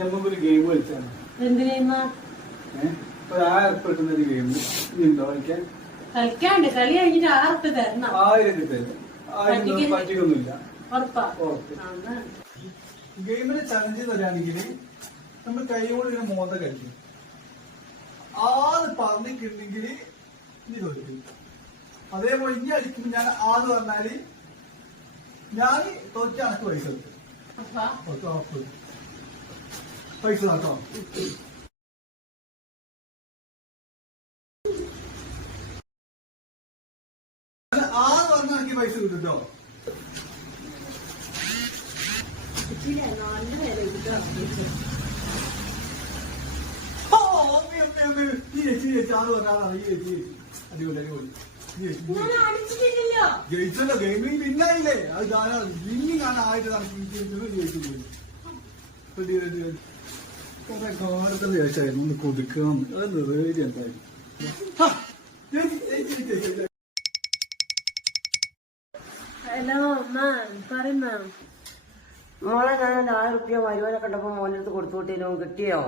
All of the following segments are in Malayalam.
നമുക്കൊരു ഗെയിം കളിച്ചാണ്. എന്ത് ഗെയിമാ? ഒരു 1000 ഉറുപ്പിക കിട്ടുന്ന ഒരു ഗെയിം ഉണ്ടോ കളിക്കാൻ? കളിക്കാണ്ട് കളി കഴിഞ്ഞിട്ട് 1000 ഉറുപ്പിക തരണം. 1000 തരും. 1000 പറ്റിക്കൊന്നുമില്ല. ഉറപ്പാ? ഗെയിമിന് ചലഞ്ച് തരാണെങ്കിൽ നമ്മൾ കൈയോട് ഇങ്ങനെ മോന്ത കളിക്കും. ആന്ന് പറഞ്ഞിട്ടുണ്ടെങ്കിൽ ഇനി തോൽക്കും. അതേപോലെ ഇനി അടിക്കുമ്പോൾ ഞാൻ ആന്ന് പറഞ്ഞാല് ഞാൻ തോറ്റ അനക്ക് പൈസ കിട്ടും. പൈസ കേട്ടോ. ആന്ന് പറഞ്ഞാൽ എനിക്ക് പൈസ കിട്ടും കേട്ടോ. ജയിച്ചല്ലോ. ഗെയിമിൽ പിന്നായില്ലേ? അത് വിന്നി കാണാൻ ആയിട്ട് ജയിച്ചു പോയി. കുറെ കാലത്തെ ചോദിച്ചായിരുന്നു ഒന്ന് കൊടുക്കണം. അത് റേഡി എന്തായാലും. ഹലോ പറയുന്ന മോളെ ഞാൻ 1000 ഉറുപ്പിക വരുവാനെ കണ്ടപ്പോ മോൻ്റെ അടുത്ത് കൊടുത്തു വിട്ടേനോ? കിട്ടിയോ?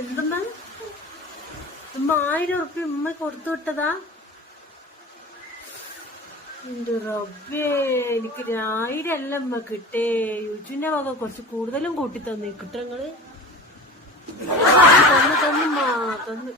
എന്തെന്നാ ഉമ്മ 1000 ഉറുപ്പിക ഉമ്മ കൊടുത്തു വിട്ടതാ? എന്റെ റബ്ബേ, എനിക്ക് 1000 അല്ല ഉമ്മ കിട്ടേ. യുജുവിന്റെ വക കുറച്ച് കൂടുതലും കൂട്ടി തന്നേ കിട്ടങ്ങള്. തന്നു തന്നു